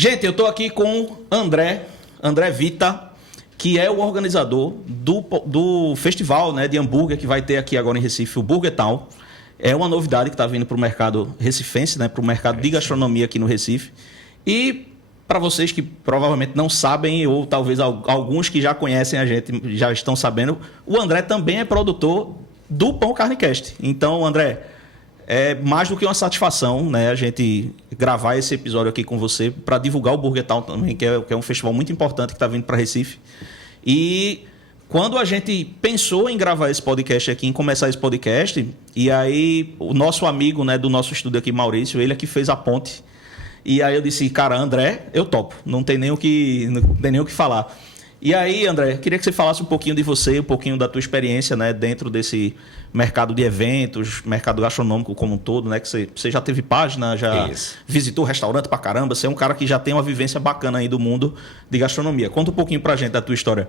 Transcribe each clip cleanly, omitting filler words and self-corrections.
Gente, eu estou aqui com André Vita, que é o organizador do festival, né, de hambúrguer que vai ter aqui agora em Recife, o Burger Town. É uma novidade que está vindo para o mercado recifense, né, para o mercado de gastronomia aqui no Recife. E para vocês que provavelmente não sabem, ou talvez alguns que já conhecem a gente já estão sabendo, o André também é produtor do Pão Carnecast. Então, André, é mais do que uma satisfação, né, a gente gravar esse episódio aqui com você para divulgar o Burger Town também, que é um festival muito importante que está vindo para Recife. E quando a gente pensou em gravar esse podcast aqui, em começar esse podcast, e aí o nosso amigo, né, do nosso estúdio aqui, Maurício, ele é que fez a ponte. E aí eu disse, cara, André, eu topo, não tem nem o que falar. E aí, André, queria que você falasse um pouquinho de você, um pouquinho da tua experiência, né, dentro desse mercado de eventos, mercado gastronômico como um todo, né, que você já teve página, já visitou restaurante pra caramba, você é um cara que já tem uma vivência bacana aí do mundo de gastronomia. Conta um pouquinho pra gente da tua história.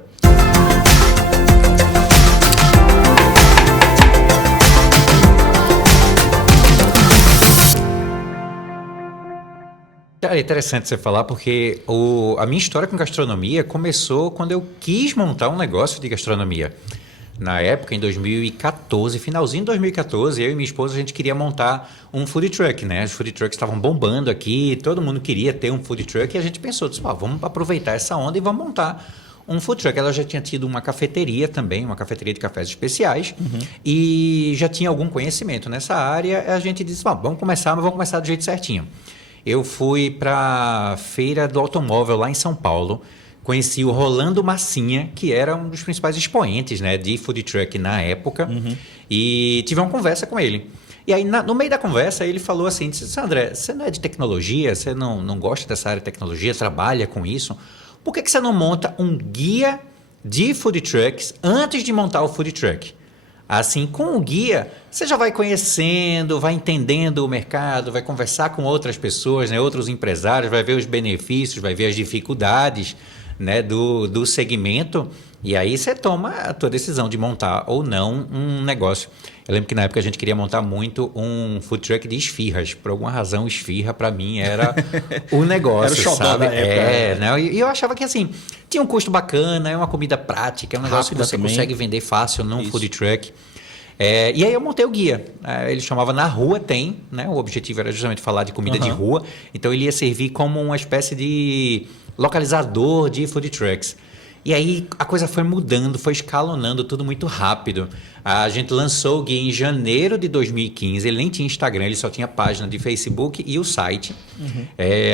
Cara, é interessante você falar porque a minha história com gastronomia começou quando eu quis montar um negócio de gastronomia. Na época, em 2014, finalzinho de 2014, eu e minha esposa, a gente queria montar um food truck, né? Os food trucks estavam bombando aqui, todo mundo queria ter um food truck e a gente pensou, vamos aproveitar essa onda e vamos montar um food truck. Ela já tinha tido uma cafeteria também, uma cafeteria de cafés especiais, e já tinha algum conhecimento nessa área. A gente disse, vamos começar, mas vamos começar do jeito certinho. Eu fui para a feira do automóvel lá em São Paulo, conheci o Rolando Massinha, que era um dos principais expoentes, né, de food truck na época, e tive uma conversa com ele. E aí, no meio da conversa, ele falou assim, disse, André, você não é de tecnologia, você não gosta dessa área de tecnologia, trabalha com isso, por que você não monta um guia de food trucks antes de montar o food truck? Assim, com o guia, você já vai conhecendo, vai entendendo o mercado, vai conversar com outras pessoas, né, outros empresários, vai ver os benefícios, vai ver as dificuldades, né, do segmento, e aí você toma a tua decisão de montar ou não um negócio. Eu lembro que na época a gente queria montar muito um food truck de esfirras. Por alguma razão, esfirra para mim era o negócio, era o xodó sabe? da época. Né? E eu achava que assim, tinha um custo bacana, é uma comida prática, é um negócio rápida que você também consegue vender fácil num food truck. E aí eu montei o guia. Ele chamava Na Rua Tem, né? O objetivo era justamente falar de comida de rua. Então ele ia servir como uma espécie de localizador de food trucks. E aí a coisa foi mudando, foi escalonando tudo muito rápido. A gente lançou o guia em janeiro de 2015, ele nem tinha Instagram, ele só tinha página de Facebook e o site.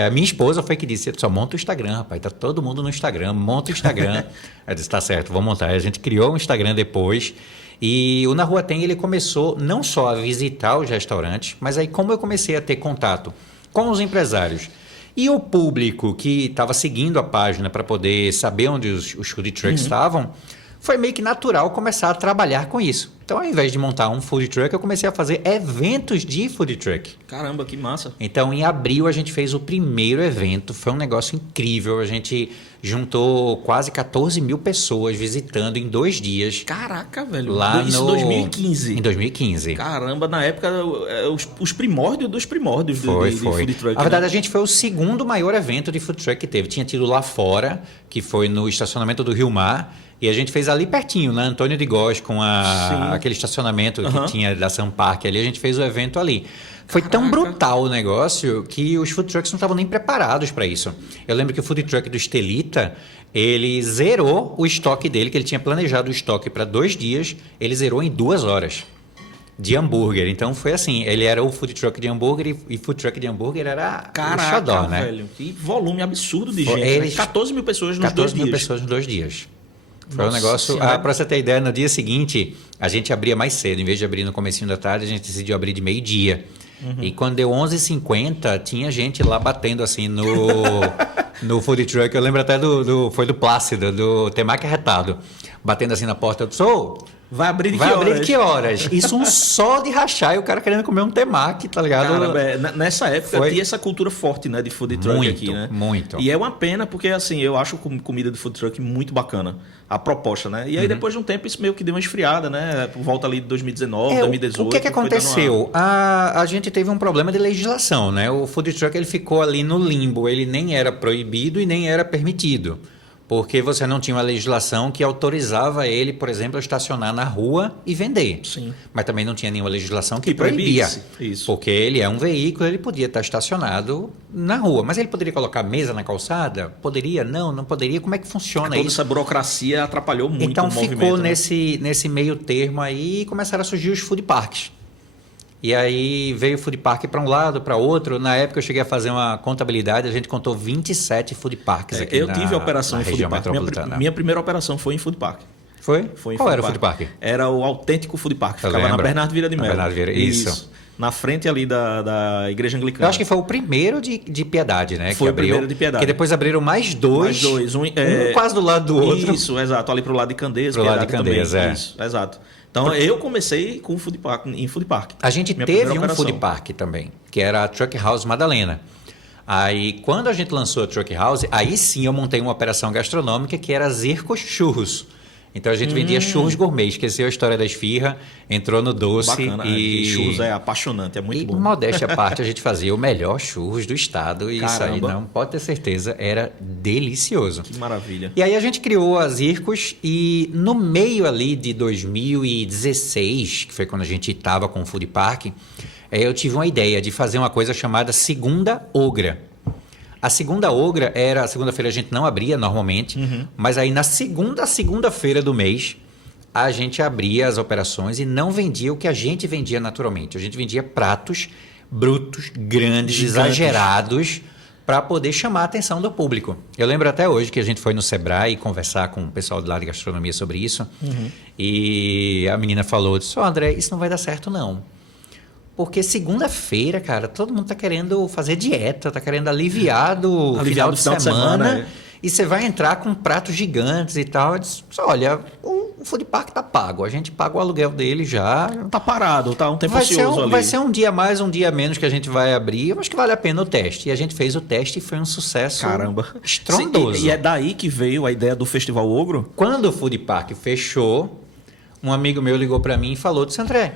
A minha esposa foi que disse, só monta o Instagram, rapaz, tá todo mundo no Instagram, monta o Instagram. Eu disse, tá certo, vou montar. A gente criou um Instagram depois. E o Na Rua Tem, ele começou não só a visitar os restaurantes, mas aí como eu comecei a ter contato com os empresários e o público que estava seguindo a página para poder saber onde os food trucks estavam, foi meio que natural começar a trabalhar com isso. Então, ao invés de montar um food truck, eu comecei a fazer eventos de food truck. Caramba, que massa. Então, em abril, a gente fez o primeiro evento. Foi um negócio incrível. A gente juntou quase 14 mil pessoas visitando em 2 dias. Caraca, velho. Isso em 2015. Em 2015. Caramba, na época, os primórdios dos primórdios de food truck. Na verdade, a gente foi o segundo maior evento de food truck que teve. Tinha tido lá fora, que foi no estacionamento do Rio Mar. E a gente fez ali pertinho, na Antônio de Góes, com aquele estacionamento que tinha da Sun Park ali. A gente fez o evento ali. Foi tão brutal o negócio que os food trucks não estavam nem preparados para isso. Eu lembro que o food truck do Estelita, ele zerou o estoque dele, que ele tinha planejado o estoque para 2 dias, ele zerou em 2 horas de hambúrguer. Então foi assim, ele era o food truck de hambúrguer e food truck de hambúrguer era o xodó, né? Velho, que volume absurdo de gente, né? 14 mil pessoas nos 2 dias. 14 mil pessoas nos 2 dias. Foi um Nossa negócio... Para você ter ideia, no dia seguinte, a gente abria mais cedo. Em vez de abrir no comecinho da tarde, a gente decidiu abrir de meio-dia. E quando deu 11h50, tinha gente lá batendo assim no food truck. Eu lembro até foi do Plácido, do Temaki Arretado. Batendo assim na porta. Eu disse, Vai abrir de Vai que abrir horas? de que horas? Isso só de rachar e o cara querendo comer um temaki, tá ligado? Caramba, nessa época Foi- tinha essa cultura forte, né, de food truck Muito, aqui, né? muito. E é uma pena porque, assim, eu acho comida de food truck muito bacana, a proposta, né? E aí, depois de um tempo, isso meio que deu uma esfriada, né? Por volta ali de 2019, 2018. O que foi dando aconteceu? A gente teve um problema de legislação, né? O food truck ele ficou ali no limbo, ele nem era proibido e nem era permitido. Porque você não tinha uma legislação que autorizava ele, por exemplo, a estacionar na rua e vender. Sim. Mas também não tinha nenhuma legislação que Que proibia. proibisse, isso. Porque ele é um veículo, ele podia estar estacionado na rua. Mas ele poderia colocar mesa na calçada? Poderia? Não poderia. Como é que funciona Toda isso? essa burocracia atrapalhou muito Então o movimento. ficou né? nesse meio termo aí e começaram a surgir os food parks. E aí veio o food park para um lado, para outro. Na época eu cheguei a fazer uma contabilidade, a gente contou 27 food parks aqui Eu tive a operação na em food região park. metropolitana. Minha primeira operação foi em food park. Foi? Foi em Qual food era o food park? Era o autêntico food park. Eu Ficava na lembro. Bernardo Vieira de Na Mello. Bernardo Vieira, isso. Na frente ali da Igreja Anglicana. Eu acho que foi o primeiro de Piedade, né? Foi que o primeiro de Piedade. Que depois abriram mais dois. Mais dois. Um quase do lado do outro. Isso, exato. Ali pro lado de Candeias. Pro lado de Piedade Candeias, também. é. Isso, exato. Então eu comecei com food park, em food park. A gente Minha teve primeira um operação. food park também, que era a Truck House Madalena. Aí, quando a gente lançou a Truck House, aí sim eu montei uma operação gastronômica que era Zircos Churros. Então a gente vendia churros gourmet, esqueceu a história da esfirra, entrou no doce Bacana. e Churros é apaixonante, é muito e bom. modéstia à parte, a gente fazia o melhor churros do estado e isso aí Caramba. não pode ter certeza, era delicioso. Que maravilha. E aí a gente criou a Zircos e no meio ali de 2016, que foi quando a gente estava com o Food Park, eu tive uma ideia de fazer uma coisa chamada Segunda Ogra. A Segunda Ogra era, a segunda-feira a gente não abria normalmente, mas aí na segunda-feira do mês a gente abria as operações e não vendia o que a gente vendia naturalmente. A gente vendia pratos brutos, grandes, Gigantes. exagerados, para poder chamar a atenção do público. Eu lembro até hoje que a gente foi no Sebrae conversar com o pessoal de lá de gastronomia sobre isso, e a menina falou, disse, André, isso não vai dar certo não. Porque segunda-feira, cara, todo mundo tá querendo fazer dieta, tá querendo aliviar do final de semana, é. e você vai entrar com pratos gigantes e tal. Eu disse, olha, o food park tá pago, a gente paga o aluguel dele já. Tá parado, tá um tempo ocioso ali. Vai ser um dia mais, um dia menos que a gente vai abrir. Eu acho que vale a pena o teste. E a gente fez o teste e foi um sucesso Caramba. estrondoso. E é daí que veio a ideia do Festival Ogro? Quando o food park fechou, um amigo meu ligou para mim e falou, disse, André,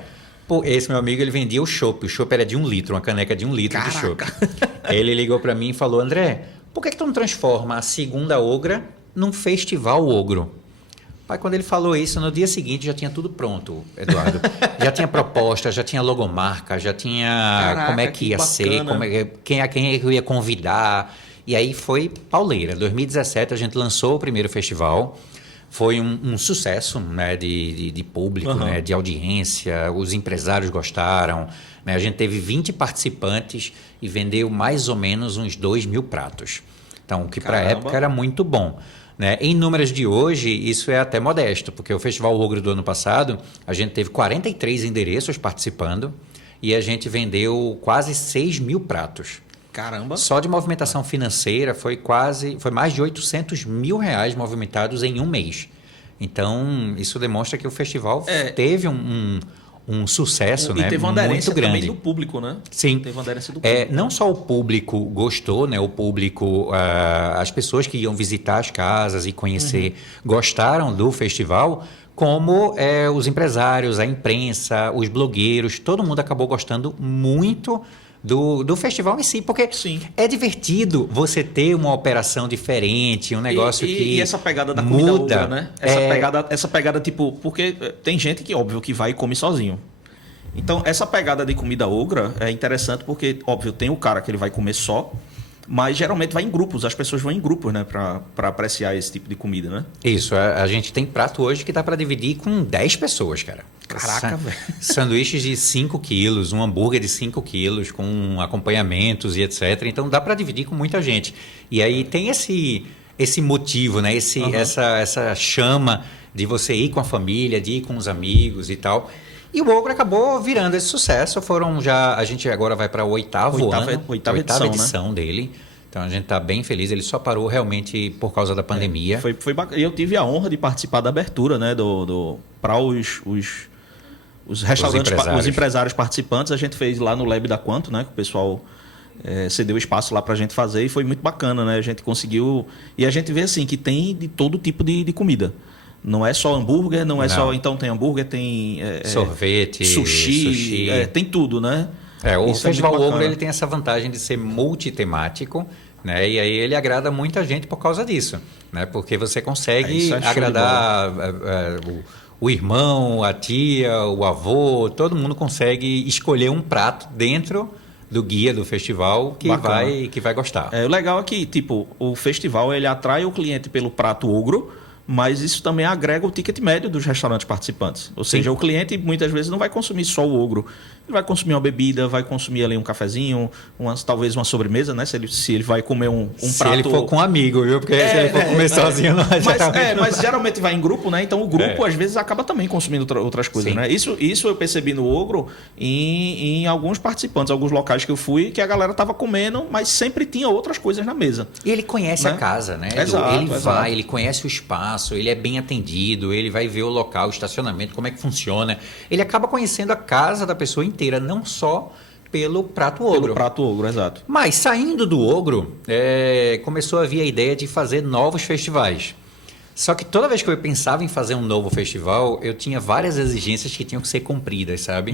pô, esse meu amigo ele vendia o chopp era de 1 litro, uma caneca de 1 litro de chopp. Ele ligou para mim e falou, André, por que tu não transforma a Segunda Ogra num festival ogro? Pai, quando ele falou isso, no dia seguinte já tinha tudo pronto, Eduardo. Já tinha proposta, já tinha logomarca, já tinha Caraca, como é que ia ser, quem eu ia convidar. E aí foi pauleira. Em 2017 a gente lançou o primeiro festival. Foi um sucesso, né, de público, né, de audiência. Os empresários gostaram. Né? A gente teve 20 participantes e vendeu mais ou menos uns 2.000 pratos. Então, o que para a época era muito bom. Né? Em números de hoje, isso é até modesto, porque o Festival Ogro do ano passado, a gente teve 43 endereços participando e a gente vendeu quase 6.000 pratos. Caramba. Só de movimentação financeira foi mais de 800 mil reais movimentados em um mês. Então, isso demonstra que o festival teve um sucesso, E né, teve uma aderência muito grande. também do público, né? Sim. Teve uma aderência do público. Não só o público gostou, né? O público, as pessoas que iam visitar as casas e conhecer, gostaram do festival, como os empresários, a imprensa, os blogueiros, todo mundo acabou gostando muito do festival em si, porque Sim. é divertido você ter uma operação diferente, um negócio que E essa pegada da comida muda, Ogra, né? Essa pegada tipo... Porque tem gente que, óbvio, que vai e come sozinho. Então, essa pegada de comida Ogra é interessante porque, óbvio, tem o cara que ele vai comer só, mas geralmente vai em grupos. As pessoas vão em grupos, né? Pra apreciar esse tipo de comida, né? Isso, a gente tem prato hoje que dá para dividir com 10 pessoas, cara. Caraca, velho. Sanduíches de 5 quilos, um hambúrguer de 5 quilos, com acompanhamentos e etc. Então dá para dividir com muita gente. E aí tem esse motivo, né? Essa chama de você ir com a família, de ir com os amigos e tal. E o Ogro acabou virando esse sucesso. A gente agora vai para o oitavo ano. Oitava edição, edição dele. Então a gente está bem feliz. Ele só parou realmente por causa da pandemia. Foi bacana. Eu tive a honra de participar da abertura, né, para os restaurantes, os empresários participantes. A gente fez lá no Lab da Quanto, né, que o pessoal cedeu espaço lá para a gente fazer e foi muito bacana, né? A gente conseguiu... E a gente vê assim que tem de todo tipo de comida. Não é só hambúrguer, não é só... Então tem hambúrguer, tem... sorvete, sushi. Tem tudo, né? O Festival Ogro ele tem essa vantagem de ser multitemático, né? E aí ele agrada muita gente por causa disso, né? Porque você consegue agradar o irmão, a tia, o avô, todo mundo consegue escolher um prato dentro do guia do festival que vai gostar. O legal é que, tipo, o festival ele atrai o cliente pelo prato ogro, mas isso também agrega o ticket médio dos restaurantes participantes. Ou seja, o cliente muitas vezes não vai consumir só o ogro. Ele vai consumir uma bebida, vai consumir ali um cafezinho, talvez uma sobremesa, né? Se ele vai comer um prato... Se ele for com um amigo, viu? Porque se ele for comer sozinho, não vai mas geralmente vai em grupo, né? Então o grupo às vezes acaba também consumindo outras coisas, né? Isso eu percebi no ogro em alguns participantes, alguns locais que eu fui, que a galera tava comendo, mas sempre tinha outras coisas na mesa. E ele conhece a casa, né? Exato, ele conhece o espaço, ele é bem atendido, ele vai ver o local, o estacionamento, como é que funciona. Ele acaba conhecendo a casa da pessoa inteira, não só pelo prato ogro. Pelo prato ogro, exato. Mas saindo do ogro, começou a vir a ideia de fazer novos festivais. Só que toda vez que eu pensava em fazer um novo festival, eu tinha várias exigências que tinham que ser cumpridas, sabe?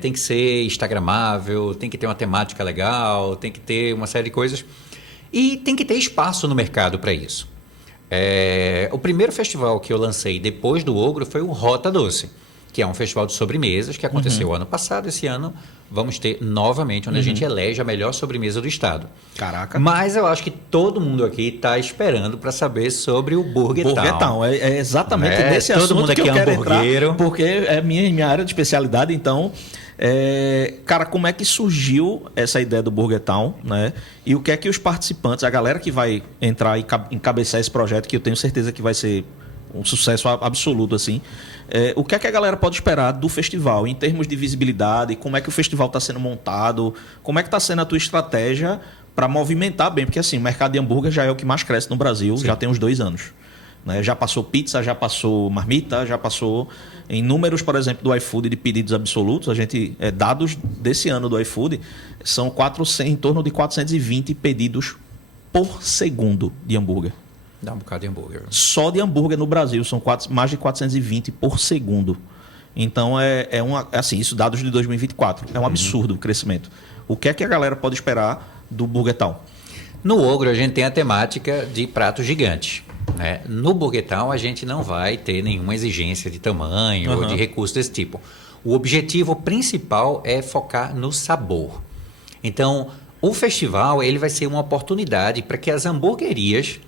Tem que ser instagramável, tem que ter uma temática legal, tem que ter uma série de coisas. E tem que ter espaço no mercado para isso. O primeiro festival que eu lancei depois do Ogro foi o Rota Doce, que é um festival de sobremesas que aconteceu ano passado. Esse ano vamos ter novamente, onde a gente elege a melhor sobremesa do estado. Caraca. Mas eu acho que todo mundo aqui está esperando para saber sobre o Burger Town. É exatamente nesse todo assunto mundo aqui que eu quero entrar, porque é minha área de especialidade. Então, cara, como é que surgiu essa ideia do Burger Town, né? E o que é que os participantes, a galera que vai entrar e encabeçar esse projeto, que eu tenho certeza que vai ser um sucesso absoluto, assim. O que é que a galera pode esperar do festival em termos de visibilidade, como é que o festival está sendo montado, como é que está sendo a tua estratégia para movimentar bem? Porque assim, o mercado de hambúrguer já é o que mais cresce no Brasil, já tem uns 2 anos. Né? Já passou pizza, já passou marmita, já passou em números, por exemplo, do iFood de pedidos absolutos. A gente, dados desse ano do iFood, são em torno de 420 pedidos por segundo de hambúrguer. Dá um bocado de hambúrguer. Só de hambúrguer no Brasil são mais de 420 por segundo. Então, assim, isso dados de 2024. É um absurdo o crescimento. O que é que a galera pode esperar do Burger Town? No Ogro, a gente tem a temática de pratos gigantes. Né? No Burger Town, a gente não vai ter nenhuma exigência de tamanho ou de recurso desse tipo. O objetivo principal é focar no sabor. Então, o festival ele vai ser uma oportunidade para que as hamburguerias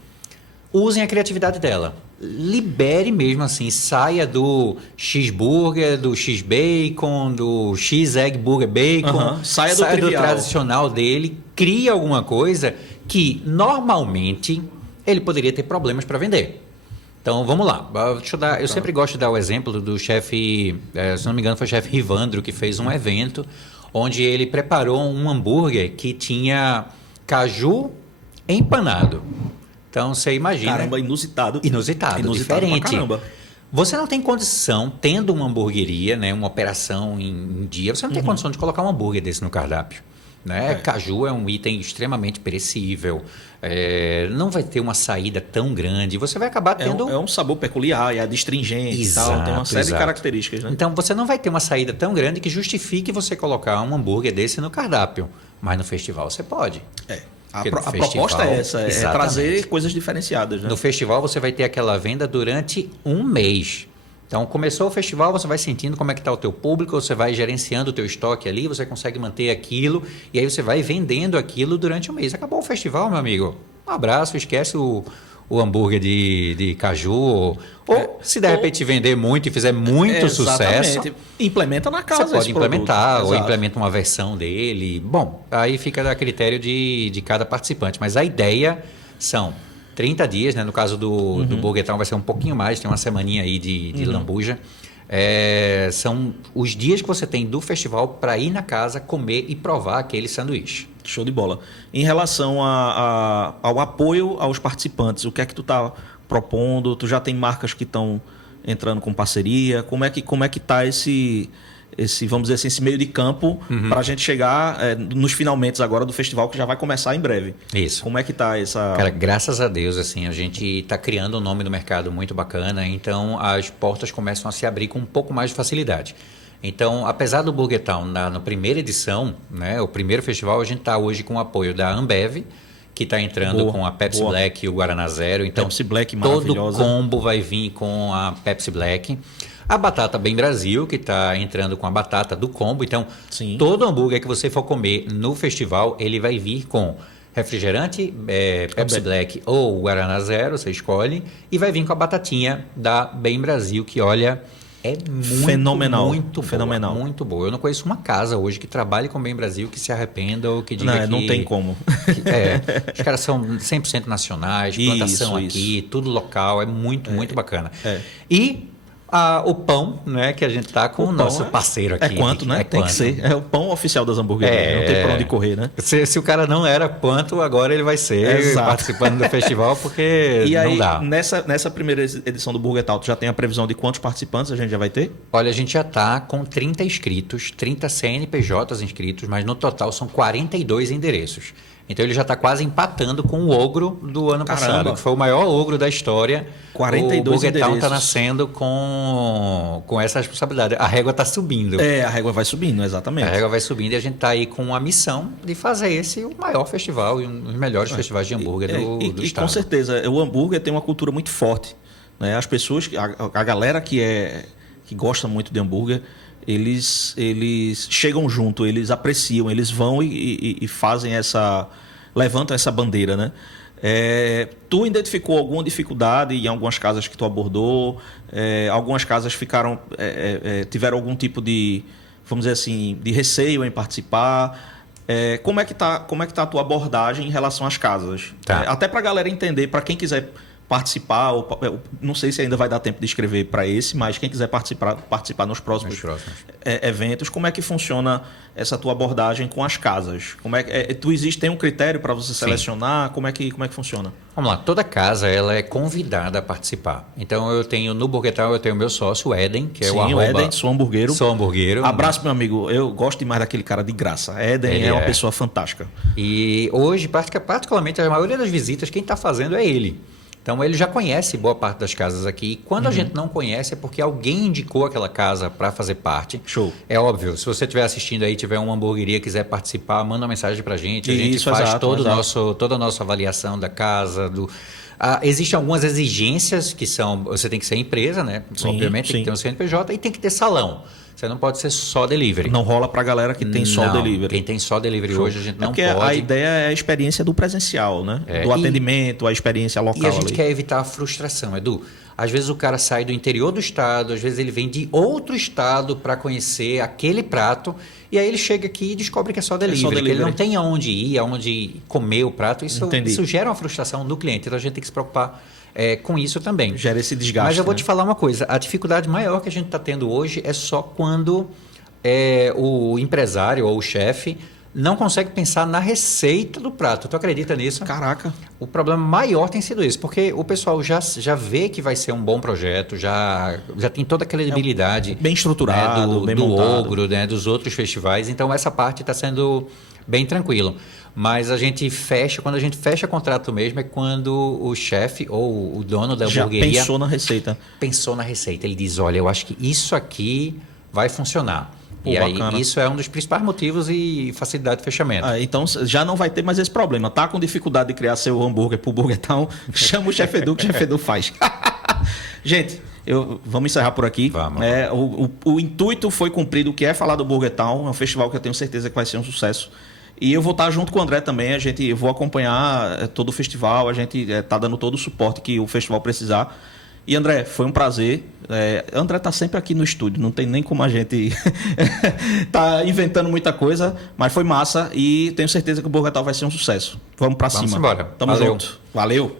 usem a criatividade dela. Libere mesmo assim, saia do X-Burger, do X-Bacon, do X-Egg Burger Bacon, saia do tradicional dele, crie alguma coisa que normalmente ele poderia ter problemas para vender. Então vamos lá, eu sempre gosto de dar o exemplo do chefe, se não me engano foi o chefe Rivandro, que fez um evento onde ele preparou um hambúrguer que tinha caju empanado. Então, você imagina... Caramba, inusitado. Inusitado, diferente. Pra caramba. Você não tem condição, tendo uma hamburgueria, né, uma operação em dia, você não tem condição de colocar um hambúrguer desse no cardápio. Né? Caju é um item extremamente perecível, não vai ter uma saída tão grande, você vai acabar tendo... É um sabor peculiar, é adstringente e tal, tem uma série de características. Né? Então, você não vai ter uma saída tão grande que justifique você colocar um hambúrguer desse no cardápio, mas no festival você pode. A proposta é essa, é trazer coisas diferenciadas. Né? No festival você vai ter aquela venda durante um mês. Então, começou o festival, você vai sentindo como é que está o teu público, você vai gerenciando o teu estoque ali, você consegue manter aquilo, e aí você vai vendendo aquilo durante um mês. Acabou o festival, meu amigo. Um abraço, esquece o hambúrguer de caju. Ou se de repente vender muito e fizer muito sucesso, implementa na casa. Você pode implementar ou implementa uma versão dele. Bom, aí fica a critério de cada participante. Mas a ideia são 30 dias, né? No caso do Burger Town vai ser um pouquinho mais, tem uma semaninha aí de lambuja. São os dias que você tem do festival para ir na casa, comer e provar aquele sanduíche. Show de bola. Em relação ao apoio aos participantes, o que é que tu tá propondo? Tu já tem marcas que estão entrando com parceria? Como é que tá esse vamos dizer assim, esse meio de campo para a gente chegar nos finalmente agora do festival, que já vai começar em breve? Isso. Como é que tá essa... Cara, graças a Deus, assim, a gente está criando um nome no mercado muito bacana, então as portas começam a se abrir com um pouco mais de facilidade. Então, apesar do Burger Town na primeira edição, né, o primeiro festival, a gente está hoje com o apoio da Ambev, que está entrando com a Pepsi Black e o Guaraná Zero. Então, Pepsi Black todo maravilhosa. combo vai vir com a Pepsi Black. A Batata Bem Brasil, que está entrando com a batata do combo. Então, Sim. todo hambúrguer que você for comer no festival, ele vai vir com refrigerante, Pepsi Black ou Guaraná Zero, você escolhe. E vai vir com a batatinha da Bem Brasil, que olha, é muito, Fenomenal. muito boa. Fenomenal. Muito boa. Eu não conheço uma casa hoje que trabalhe com Bem Brasil que se arrependa ou que diga que... Não tem como. Os caras são 100% nacionais, plantação Isso. aqui, tudo local, é muito bacana. É. E o pão, né, que a gente tá com o nosso parceiro aqui. É quanto, né? Tem Quanto. que ser. É o pão oficial das hamburguerias. Não tem pra onde correr, né? Se o cara não era quanto, agora ele vai ser Exato. participando do festival, porque E não aí, dá. nessa primeira edição do Burger Talk, já tem a previsão de quantos participantes a gente já vai ter? Olha, a gente já está com 30 inscritos, 30 CNPJs inscritos, mas no total são 42 endereços. Então ele já está quase empatando com o ogro do ano passado, que foi o maior ogro da história. 42 o Burger Town endereços. está nascendo com essa responsabilidade. A régua está subindo. A régua vai subindo, exatamente. A régua vai subindo e a gente está aí com a missão de fazer esse o maior festival e um dos melhores festivais de hambúrguer do estado. Com certeza, o hambúrguer tem uma cultura muito forte, né? As pessoas, a galera que gosta muito de hambúrguer, eles chegam junto, eles apreciam, eles vão e fazem levantam essa bandeira, né? Tu identificou alguma dificuldade em algumas casas que tu abordou? Algumas casas tiveram algum tipo de, vamos dizer assim, de receio em participar? Como é que tá a tua abordagem em relação às casas? Tá. Até para a galera entender, para quem quiser participar, não sei se ainda vai dar tempo de escrever para esse, mas quem quiser participar nos próximos eventos, como é que funciona essa tua abordagem com as casas? Tem um critério para você selecionar? Como é que funciona? Vamos lá, toda casa ela é convidada a participar. Então eu tenho no Burger Town, eu tenho o meu sócio, o Éden, que é o arroba... Éden, sou hamburgueiro. Sou hamburgueiro. Abraço, meu amigo. Eu gosto demais daquele cara de graça. Éden é uma pessoa fantástica. E hoje, particularmente, a maioria das visitas, quem está fazendo é ele. Então, ele já conhece boa parte das casas aqui. E quando a gente não conhece, é porque alguém indicou aquela casa para fazer parte. Show. É óbvio, se você estiver assistindo aí, tiver uma hamburgueria, quiser participar, manda uma mensagem para a gente. A gente faz toda a nossa avaliação da casa. Existem algumas exigências que são... Você tem que ser empresa, né? Obviamente, tem que ter um CNPJ e tem que ter salão. Você não pode ser só delivery. Não rola para a galera que tem só delivery. Quem tem só delivery hoje, a gente não pode. Porque a ideia é a experiência do presencial, né? Do atendimento, a experiência local. E a gente quer evitar a frustração, Edu. Às vezes o cara sai do interior do estado, às vezes ele vem de outro estado para conhecer aquele prato, e aí ele chega aqui e descobre que é só delivery. Que ele não tem aonde ir, aonde comer o prato. Isso gera uma frustração no cliente. Então a gente tem que se preocupar com isso também. Gera esse desgaste. Mas eu vou te falar uma coisa. A dificuldade maior que a gente está tendo hoje é só quando o empresário ou o chefe não consegue pensar na receita do prato. Tu acredita nisso? Caraca. O problema maior tem sido isso, porque o pessoal já vê que vai ser um bom projeto, já tem toda a credibilidade. Bem estruturado, bem montado. Do Ogro, né, dos outros festivais. Então, essa parte está sendo bem tranquilo. Mas quando a gente fecha contrato mesmo, é quando o chefe ou o dono da hamburgueria... Já pensou na receita. Pensou na receita. Ele diz, olha, eu acho que isso aqui vai funcionar. E aí, isso é um dos principais motivos e facilidade de fechamento. Então, já não vai ter mais esse problema. Tá com dificuldade de criar seu hambúrguer pro Burger Town, chama o chefe Edu, que o chefe Edu faz. Gente, vamos encerrar por aqui. Vamos. O intuito foi cumprido, o que é falar do Burger Town. É um festival que eu tenho certeza que vai ser um sucesso. E eu vou estar junto com o André também. Eu vou acompanhar todo o festival. A gente está dando todo o suporte que o festival precisar. E André, foi um prazer. André está sempre aqui no estúdio, não tem nem como a gente tá inventando muita coisa, mas foi massa e tenho certeza que o Burger Town vai ser um sucesso. Vamos para cima. Vamos embora. Tamo junto. Valeu.